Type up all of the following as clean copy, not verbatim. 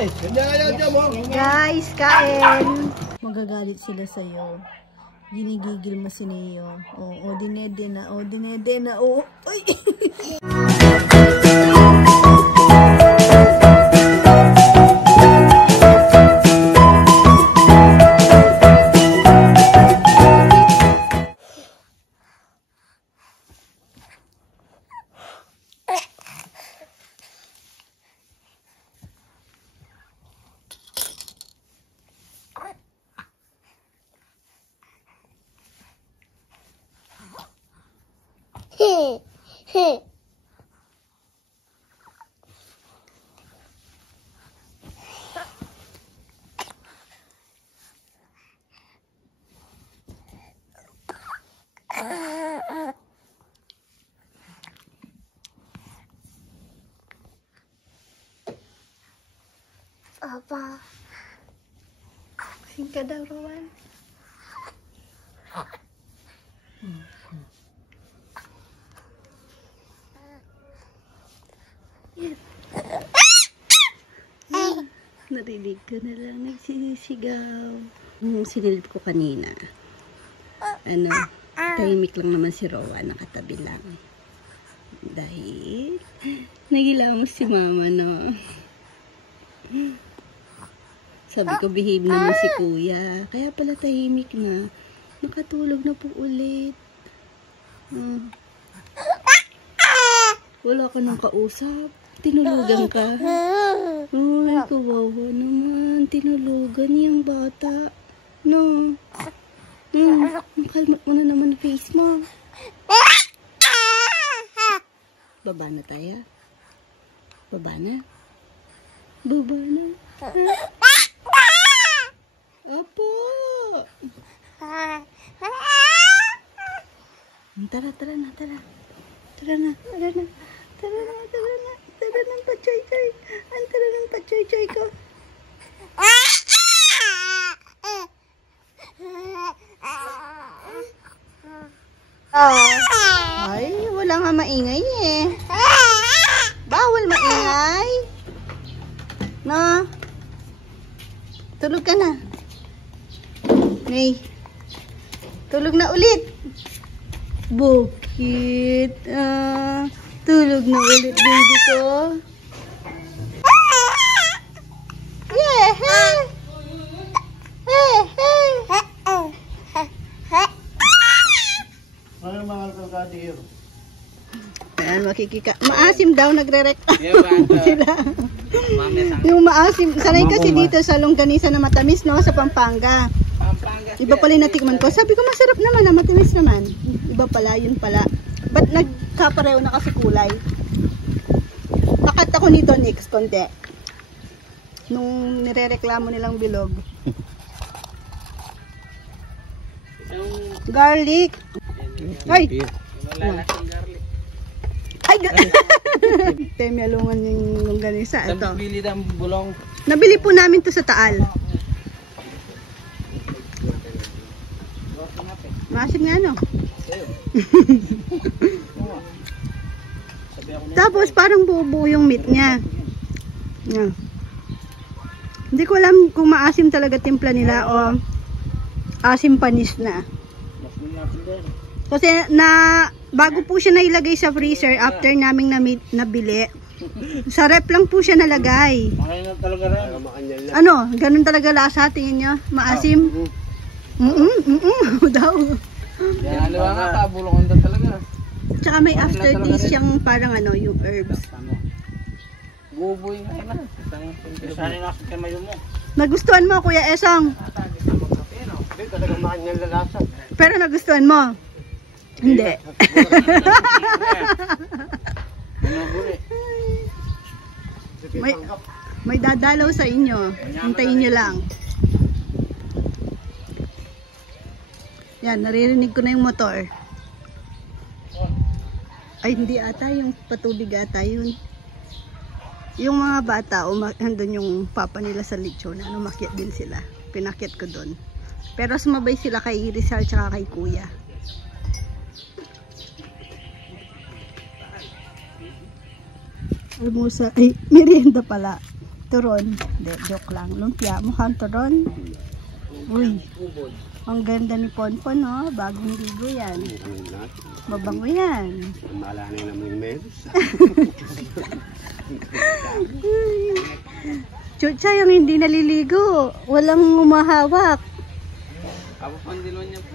Guys, kain. Magagalit sila sa'yo. Ginigigil mo si Neo. O, dinede na. O, dinede na. O, ay! Apa? Kain ka daw, Rowan. Narinig ko na lang nagsisigaw. Sinilip ko kanina. Tahimik lang naman si Rowan, nakatabi lang. Dahil nagilamos si mama, no? Sabi ko, behave naman si kuya. Kaya pala tahimik na. Nakatulog na po ulit. Wala ka nang kausap. Tinulugan ka. Ay, kawawa naman. Tinulugan yung bata. No. Kalmat mo na naman yung face mo. Baba na tayo. Baba na. Baba na. Apo. Tara na. Tara ng pachoy-choy. Tara ng pachoy-choy ko. Ay, wala nga maingay eh. Bawal maingay. No? Tulog ka na. Nay. Tulog na ulit. Bukit. Tulog na ulit, baby ko. Yeah. Ano mga kalkadir? Ayan, makikika. Maasim daw, nagre-reklamo sila. Yung maasim. Sanay kasi dito sa longganisa na matamis, no? Sa Pampanga. Iba pala yung natikman ko. Sabi ko, masarap naman na, matamis naman. Iba pala, yun pala. Ba't nagkapareho na kasi kulay? Nakat ako nito, next konti. Nung nire-reklamo nilang bilog. Garlic. Ay! Ay! Temelungan yung longganisa. Ito. Nabili ng bulong. Nabili po namin to sa Taal. Maasim nga, no? Tapos parang buo-buo yung meat niya. Yan. Hindi ko alam kung maasim talaga timpla nila o asim panis na. Kasi bago po siya nailagay sa freezer after naming nabili. Sa rep lang po siya nalagay. Ano? Ganun talaga lasa, tingin nyo? Maasim? Daw. Yan, aliwa nga, tabulong doon talaga. Tsaka may aftertaste siyang parang yung herbs. Buboy nga na. Sana yung nasa kamayo mo. Nagustuhan mo, Kuya Esong? Hindi, talagang makanyang lalasa. Pero nagustuhan mo? Hindi. May dadalaw sa inyo. Hintayin nyo lang. Yan, naririnig ko na yung motor. Ay, hindi ata. Yung patubig ata yun. Yung mga bata, andun yung papa nila sa lechon. Makiat din sila. Pinakyat ko dun. Pero sumabay sila kay Rizal tsaka kay Kuya. Almusa. Ay, merienda pala. Turon. Hindi, joke lang. Lumpia. Mukhang turon. Uy. Ubod. Ang ganda ni Ponpon, no? Bagong ligo yan. Mabango yan. Maalala na naman yung meron. Chucha, yung hindi naliligo. Walang umahawak. Ako pandilon niya po.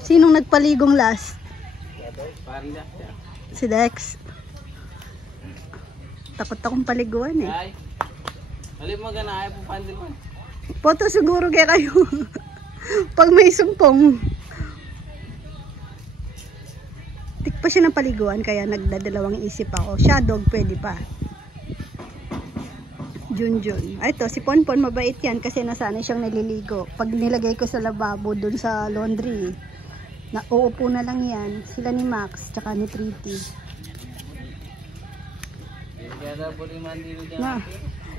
Sinong nagpaligong last? Parang dak siya. Si Dex. Takot akong paliguan eh. Ay. Alim mo gana ay po pandilon. Poto siguro kaya kayo. Pag may sumpong. Tik pa siya ng paliguan kaya nagdadalawang isip ako. Siya dog pwede pa. Junjun. Ay, ito, si Ponpon mabait yan kasi nasanay siyang naliligo. Pag nilagay ko sa lababo dun sa laundry, uupo na lang yan. Sila ni Max, tsaka ni Pretty.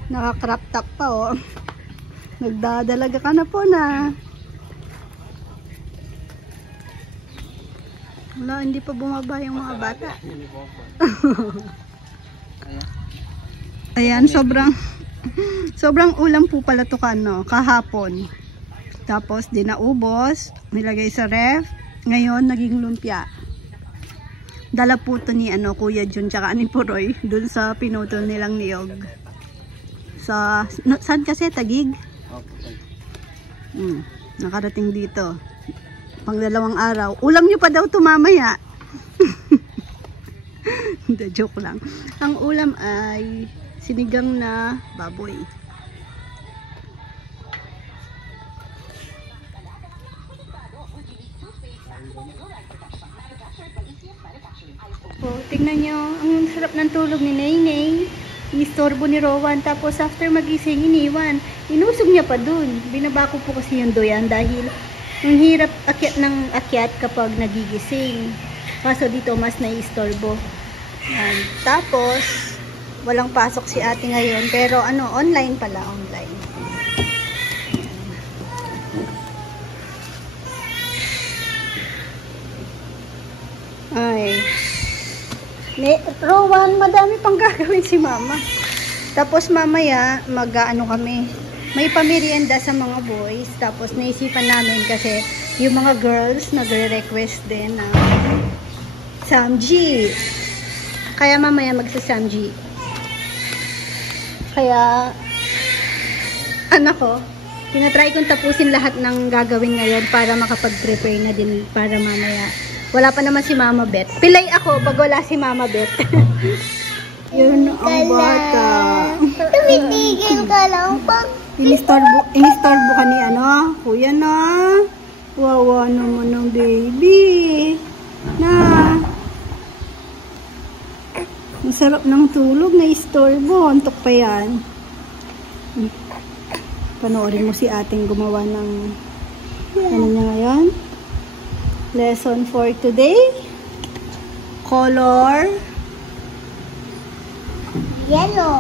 Naka-crop top pa, oh. Nagdadalaga ka na po na. Wala, hindi pa bumaba yung mga bata. Ayan, sobrang ulam po pala to kahapon. Tapos di naubos, nilagay sa ref. Ngayon naging lumpia. Dala po to ni Kuya Jun tsaka ni Puroy dun sa pinutol nilang niyog. Saan kasi? Tagig? Nakarating dito. Pang 2 araw. Ulam nyo pa daw to mamaya. Hindi, joke lang. Ang ulam ay sinigang na baboy. Oh, tingnan nyo. Ang sarap ng tulog ni Naynay. Inistorbo ni Rowan. Tapos after magising, iniwan. Inusog niya pa dun. Binabako po kasi yung doyan dahil ang hirap akyat ng akyat kapag nagigising. Kaso dito mas naiistorbo. Tapos, walang pasok si ate ngayon. Pero online pala, online. Ay. Rowan, madami pang gagawin si mama. Tapos mamaya, kami. May pamerienda sa mga boys. Tapos naisipan namin kasi yung mga girls nagre-request din ng samji. Kaya mamaya magsa-samji. Kaya anak ko, tinatry kong tapusin lahat ng gagawin ngayon para makapag-prepare na din para mamaya. Wala pa naman si Mama Beth. Pilay ako pag wala si Mama Beth. Yun ang bata. Tumitigil ka lang pag Inistorbo ka ni kuya na. Wawa naman ng baby. Na. Ang sarap ng tulog na istorbo. Antok pa yan. Panoorin mo si ating gumawa ng ano niya ngayon. Lesson for today. Color. yellow.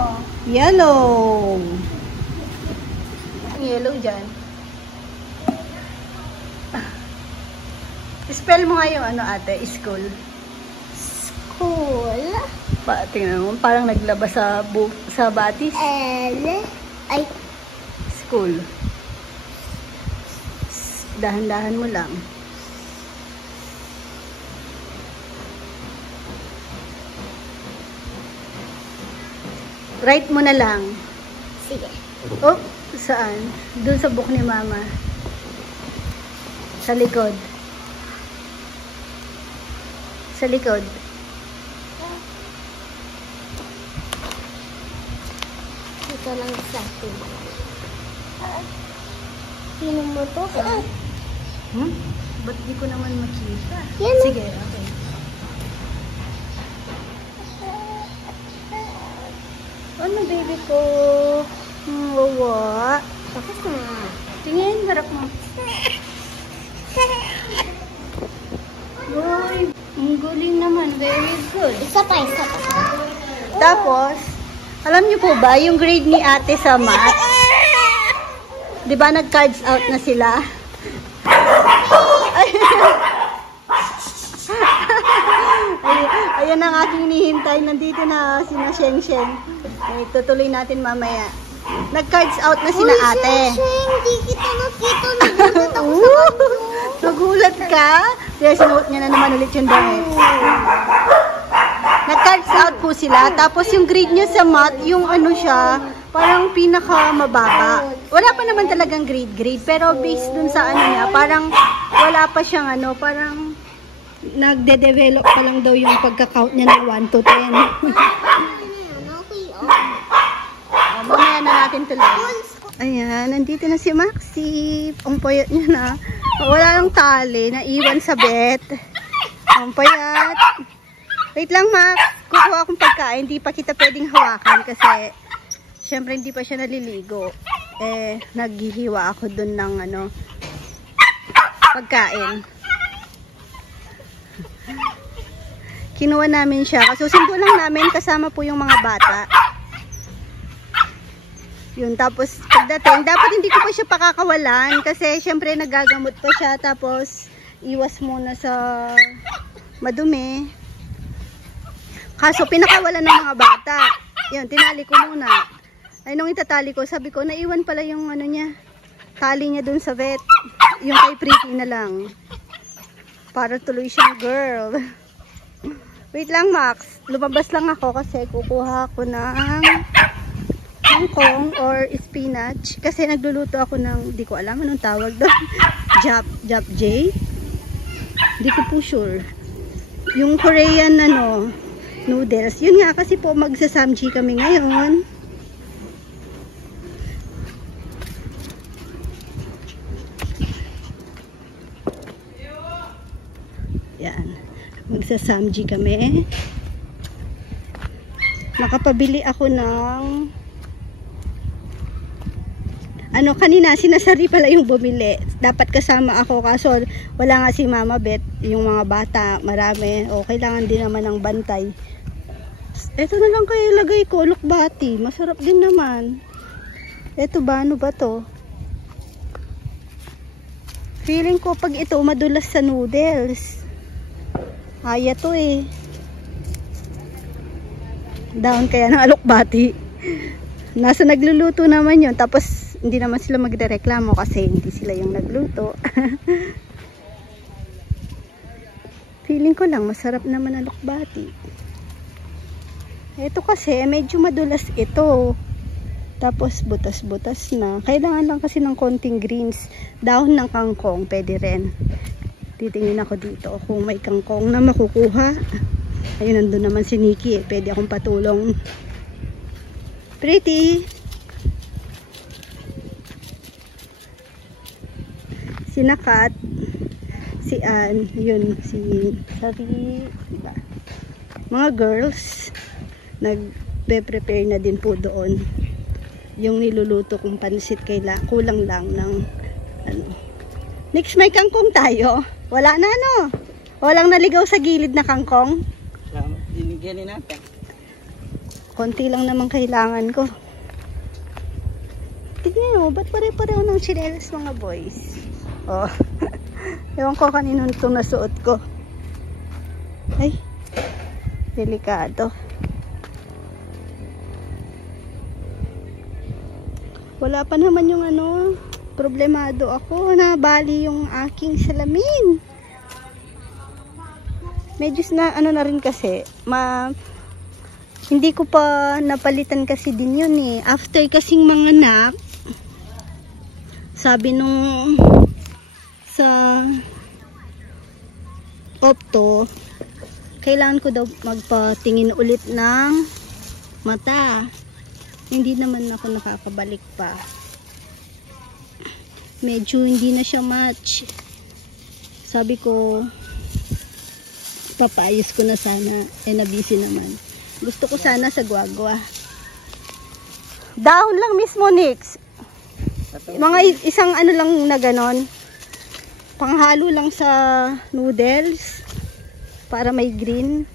Yellow. Yellow dyan. Spell mo nga yung ate, school. School. Tingnan mo, parang naglabas sa batis. Ay. School. Dahan-dahan mo lang. Write mo na lang. Sige. Oh, saan? Doon sa book ni Mama. Sa likod. Sa likod. Ito lang sa akin. Sino mo to? Ba't di ko naman makita? Yan. Sige, okay. Ano, baby ko? Wawa. Tapos na. Tingin, harap mo. Boy, ang galing naman. Very good. Isa pa. Tapos, alam niyo po ba, yung grade ni ate sa math, di ba nag-cards out na sila? Ayan ang aking hinihintay. Nandito na sina Sheng Sheng. Ay, tutuloy natin mamaya. Nag-cards out na sina ate. Hindi kita nakita. Nagulat ako sa kanyo. Nagulat ka? Kaya sinuot niya na naman ulit yung damit. Nag-cards out po sila. Tapos yung grade niya sa math, yung ano siya, parang pinaka-mababa. Wala pa naman talagang grade. Pero based dun sa ano niya, parang wala pa siyang ano, parang nagde-develop pa lang daw yung pagka-count niya ng 1 to 10. Okay, Mamaya na natin tuloy. Ayan, nandito na si Maxi. Ang payat niya na. Wala lang tali, naiwan sa bed. Ang payat. Wait lang, Max. Kukuha akong pagkain. Hindi pa kita pwedeng hawakan kasi syempre hindi pa siya naliligo. Naghihiwa ako dun ng ano, pagkain. Kinuha namin siya. Kasusundo lang namin kasama po yung mga bata. Yun, tapos pagdating, dapat hindi ko pa siya pakakawalan kasi syempre nagagamot pa siya, tapos iwas muna sa madumi. Kaso pinakawalan ng mga bata. Yun, tinali ko muna. Ay, nung itatali ko, sabi ko, naiwan pala yung ano niya, tali niya dun sa vet. Yung kay Pretty na lang. Para tuloy siyang girl. Wait lang, Max. Lumabas lang ako kasi kukuha ko ng kangkong or spinach. Kasi nagluluto ako ng, di ko alam anong tawag doon. Japchae. Di ko po sure. Yung Korean ano, noodles. Yun nga kasi po magsasamji kami ngayon. Yan. Magsasamji kami. Nakapabili ako ng ano, kanina sinasari pala yung bumili. Dapat kasama ako kaso wala nga si Mama Bet, yung mga bata marami, o kailangan din naman ng bantay. Ito na lang kayo ilagay ko, lukbati, masarap din naman. Ito ba, ano ba to? Feeling ko pag ito madulas sa noodles. Aya to eh. Down kaya ng alukbati. Nasa nagluluto naman yun, tapos hindi naman sila magrereklamo kasi hindi sila yung nagluto. Feeling ko lang masarap naman ang lukbati. Ito kasi medyo madulas ito. Tapos butas-butas na. Kailangan lang kasi ng konting greens. Dahon ng kangkong, pwede rin. Titingin ako dito kung may kangkong na makukuha. Ayun, nandun naman si Nikki. Pwede akong patulong. Pretty! Si Nakat, si Ann, yun, si Sari, diba? Mga girls, nagpe-prepare na din po doon. Yung niluluto kong pansit, kulang lang ng ano. Next, may kangkong tayo. Wala na, no? Walang naligaw sa gilid na kangkong. Dinigyan natin. Konti lang naman kailangan ko. Tignan nyo, ba't pare-pareho ng chinelas mga boys? Oh. Ewan ko kanino itong nasuot ko. Ay, delikado. Wala pa naman yung ano, problemado ako. Nabali yung aking salamin. Medyo na ano na rin kasi, hindi ko pa napalitan kasi din yun eh. After kasing manganak, sabi nung sa opto, kailangan ko daw magpatingin ulit ng mata. Hindi naman ako nakakabalik pa. Medyo hindi na siya match. Sabi ko, papaayos ko na sana. Nabisi naman. Gusto ko sana sa guagua. Dahon lang mismo, Nix. Mga isang ano lang na ganon. Panghalo lang sa noodles. Para may green.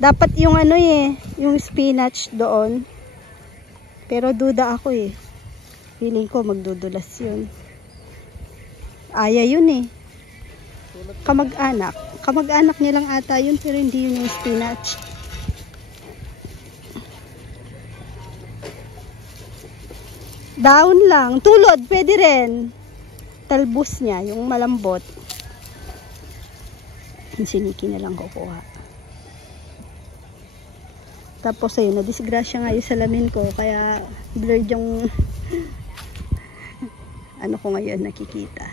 Dapat yung ano eh, yung spinach doon. Pero duda ako eh. Feeling ko magdudulas yun. Aya yun eh. Kamag-anak. Kamag-anak niya lang ata yun, pero hindi yun yung spinach. Down lang. Tulod, pwede rin. Talbos niya, yung malambot. Siniki na lang kukuha. Tapos ayun, na-disgrasya nga yung salamin ko, kaya blurred yung ano ko ngayon nakikita.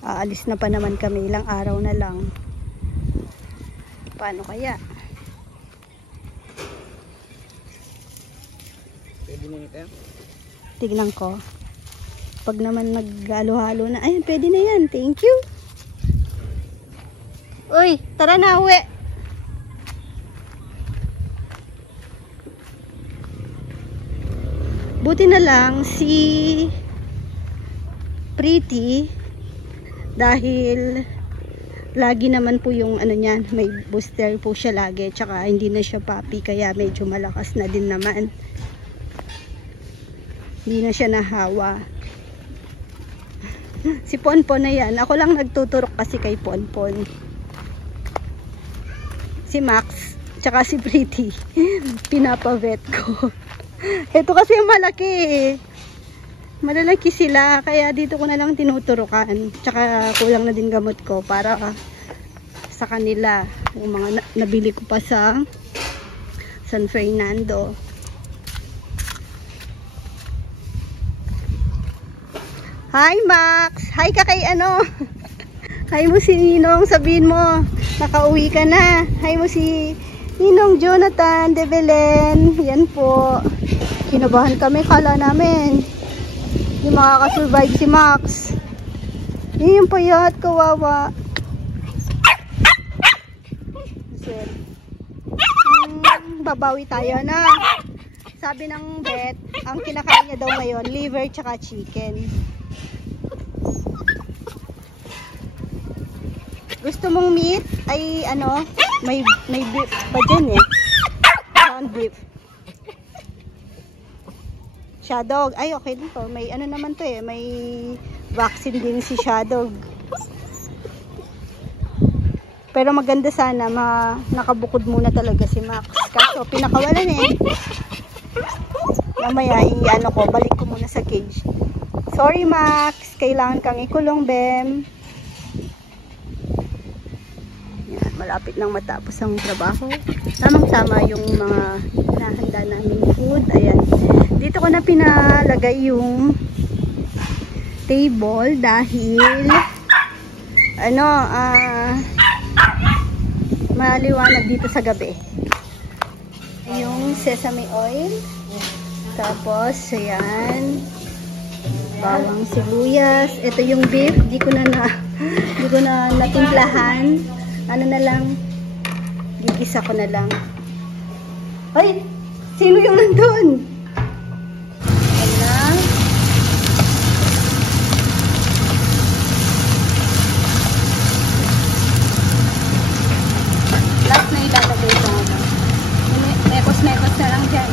Aalis na pa naman kami, ilang araw na lang. Paano kaya? Pwede na ito? Tignan ko. Pag naman naghalo-halo na, ayun, pwede na yan. Thank you. Uy, tara na, uwi. Buti na lang si Pretty, dahil lagi naman po yung ano niyan, may booster po siya lagi, tsaka hindi na siya puppy, kaya medyo malakas na din naman. Hindi na siya nahawa. Si Ponpon na yan, ako lang nagtuturok kasi kay Ponpon. Si Max tsaka si Pretty pinapavet ko. Ito kasi malaki eh. Malalaki sila, kaya dito ko na lang tinuturukan. Tsaka kulang na din gamot ko para sa kanila. Yung mga nabili ko pa sa San Fernando. Hi Max! Hi ka kay ano? Hi mo si Ninong, sabihin mo nakauwi ka na. Hi mo si Ninong Jonathan de Belen. Yan po. Kinabahan kami, kala namin yung makakasurvive si Max. Yung payat, kawawa. Babawi tayo na. Sabi ng vet, ang kinakain niya daw ngayon, liver tsaka chicken. Gusto mong meat? Ay ano, may beef pa dyan eh. Ground beef. Shadog. Ay, okay din to. May ano naman to eh. May vaccine din si Shadog. Pero maganda sana nakabukod muna talaga si Max. Kaso pinakawalan eh. Mamaya i-ano ko, balik ko muna sa cage. Sorry Max, kailangan kang ikulong, Bem. Yan, malapit nang matapos ang trabaho. Tamang-tama yung mga nahanda namin food. Ayan. Dito ko na pinalagay yung table dahil ano, maliwanag dito sa gabi. Yung sesame oil, tapos ayan, bawang sibuyas. Ito yung beef, di ko na natimplahan. Ano na lang, gigisa ko na lang. Ay, sino yung nandun? Mekos na lang dyan.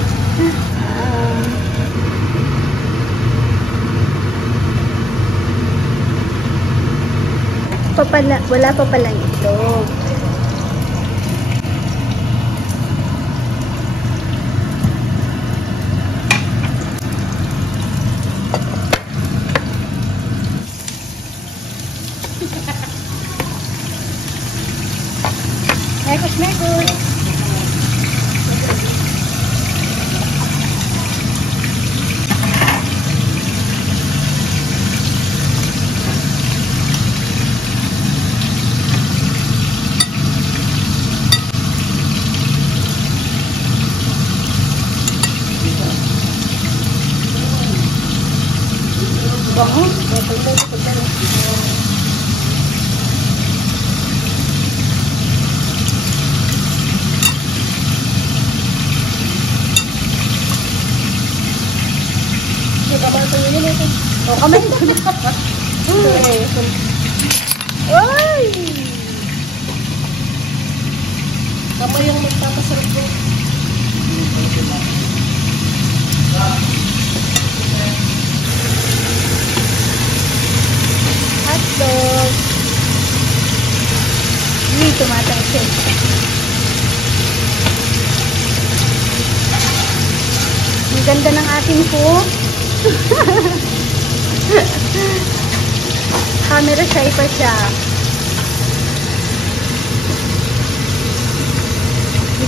Wala pa palang itlog. Mekos. Bango. Kamay ko na. Ay! Kamay yung magpapasarap ko. Hotdog. Hindi tumatangkit. Ang ganda ng ating food. Camera shy pa siya.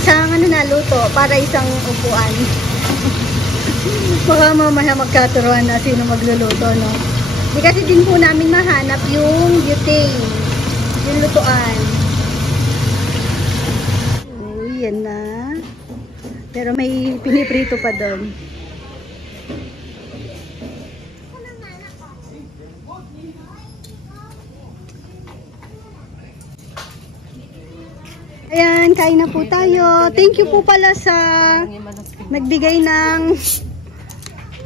Isang naluto para isang upuan. Baka mamaya magkaturuan na sino magluluto, no? Di kasi din po namin mahanap yung butane, yung lutuan. Oh, yan na. Pero may piniprito pa doon. Ayan, kain na po tayo. Thank you po pala sa nagbigay ng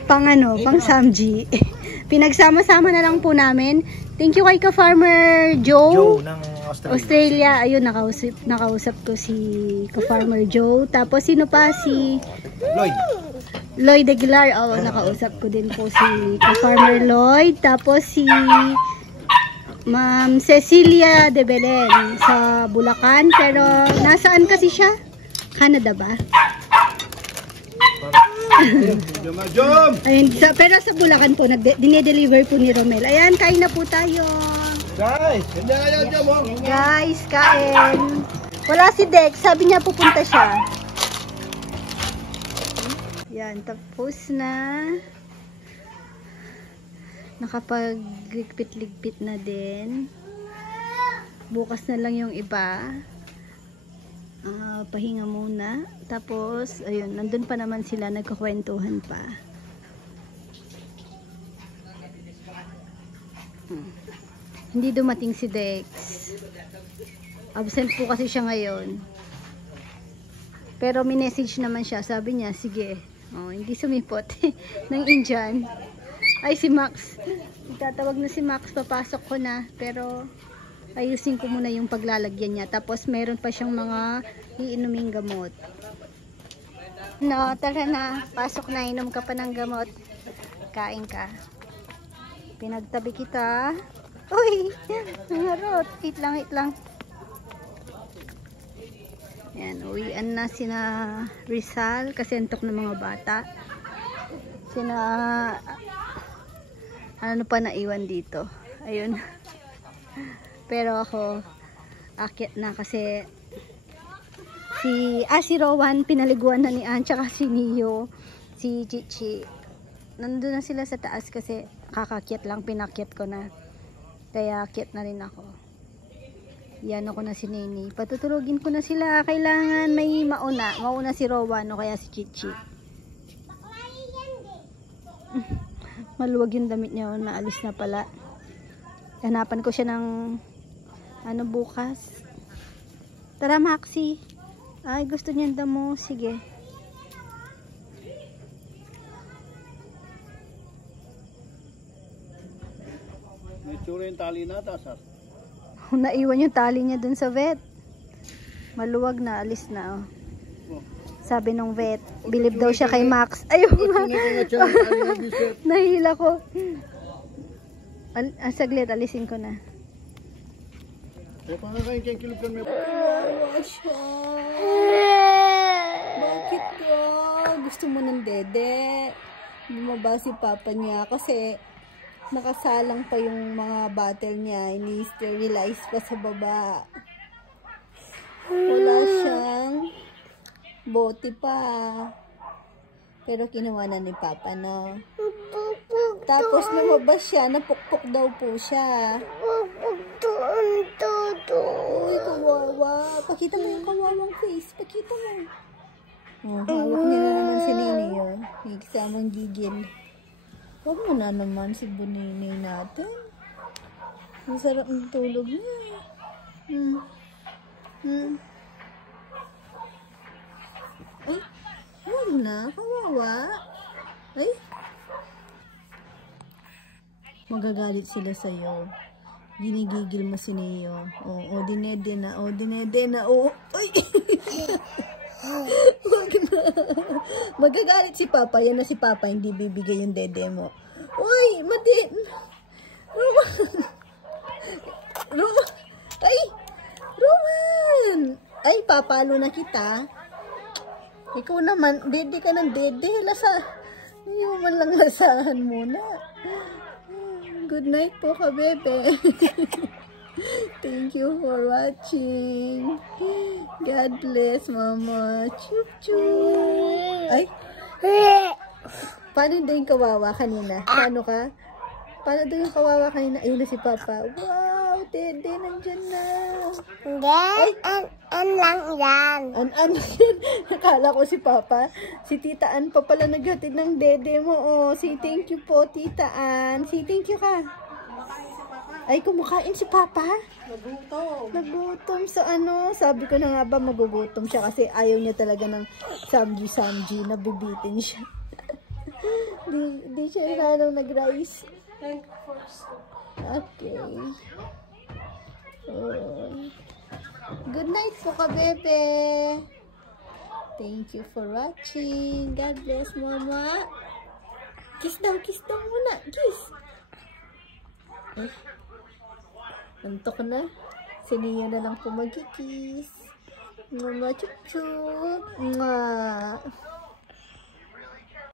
pang samji. Pinagsama-sama na lang po namin. Thank you kay ka-farmer Joe ng Australia. Ayun, nakausap ko si ka-farmer Joe. Tapos sino pa? Si Lloyd Aguilar. Oh, nakausap ko din po si ka-farmer Lloyd. Tapos si Ma'am Cecilia de Belen sa Bulacan. Pero nasaan kasi siya? Canada ba? Ayun, pero sa Bulacan po, dinedeliver po ni Romel. Ayan, kain na po tayo. Guys, hindi kayo dyan mo. Guys, kain. Wala si Dex, sabi niya pupunta siya. Yan, tapos na. Nakapag-ligpit-ligpit na din. Bukas na lang yung iba. Pahinga muna. Tapos, ayun, nandun pa naman sila, nagkakwentuhan pa. Hindi dumating si Dex. Absent po kasi siya ngayon. Pero minessage naman siya. Sabi niya, sige. Oh, hindi sumipot ng Indian. Ay, si Max. Itatawag na si Max. Papasok ko na. Pero, ayusin ko muna yung paglalagyan niya. Tapos, meron pa siyang mga iinuming gamot. No, tara na. Pasok na. Inom ka pa ng gamot. Kain ka. Pinagtabi kita. Uy! Nangarot. Eat lang, eat lang. Yan. Uwian na sina Rizal. Kasi antok ng mga bata. Sina... ano pa naiwan dito. Ayun. Pero ako akyat na kasi si Rowan pinaliguan na ni Ann tsaka si Neo, si Chichi. Nandun na sila sa taas kasi kakakyat lang, pinakyat ko na. Kaya akyat na rin ako. Yan ako na si Nini. Patutulogin ko na sila. Kailangan may mauna. Mauna si Rowan o kaya si Chichi. Maluwag yung damit niya, naalis na pala. Hanapan ko siya ng ano bukas. Tara Maxi. Ay, gusto niya damo. Sige. May tsura yung tali na tasas. Naiwan yung tali niya dun sa vet. Maluwag na, alis na. Oh. Sabi nung vet, believe daw siya kay Max. Ayun nga. Nahila ko. Saglit, alisin ko na. Bakit ka? Gusto mo ng dede? Bumaba si papa niya kasi nakasalang pa yung mga bottle niya. Ini-sterilize pa sa baba. Wala siyang bote pa. Pero kinuha na ni Papa, no? Tapos lumabas siya, napukpok daw po siya. Uy, kawawa. Pakita mo yung kawawang face. Pakita mo. Oh, hawak niya na naman si Nini yun. May kasamang gigil. Huwag mo na naman si Bunini natin. Ang sarap ng tulog niya. Ay, huwag na. Kawawa. Ay. Magagalit sila sa'yo. Ginigigil mo si Neo. Oo, dinede na. Oo, dinede na. Oo. Ay! Wag na. Magagalit si Papa. Yan na si Papa. Hindi bibigay yung dede mo. Uy! Roman! Roman! Ay! Roman! Ay, papalo na kita. Ikaw naman, dede ka ng dede. Lasa. Hindi mo man lang lasahan muna. Good night po ka, bebe. Thank you for watching. God bless, Mama. Chup chup. Ay. Paano din kawawa kanina? Paano ka? Paano din yung kawawa kanina? Ayun na si Papa. Wow, dede, nandyan na. Hindi, an lang yan. An yan. Nakala ko si Papa. Si Tita Ann pa pala naghatid ng dede mo. Oh, say thank you po, Tita Ann. Say thank you ka. Ay, kumakain si Papa? Nagutom. Nagutom sa ano? Sabi ko na nga ba magugutom siya kasi ayaw niya talaga ng samji. Nabibitin siya. di siya nanong nag-rice. Okay. Oh. Good night po ka, bebe. Thank you for watching. God bless, Mama. Kiss daw muna. Kiss. Eh. Antok na. Si Nia na lang po magkikis. Mama, chup-chup. Mwah.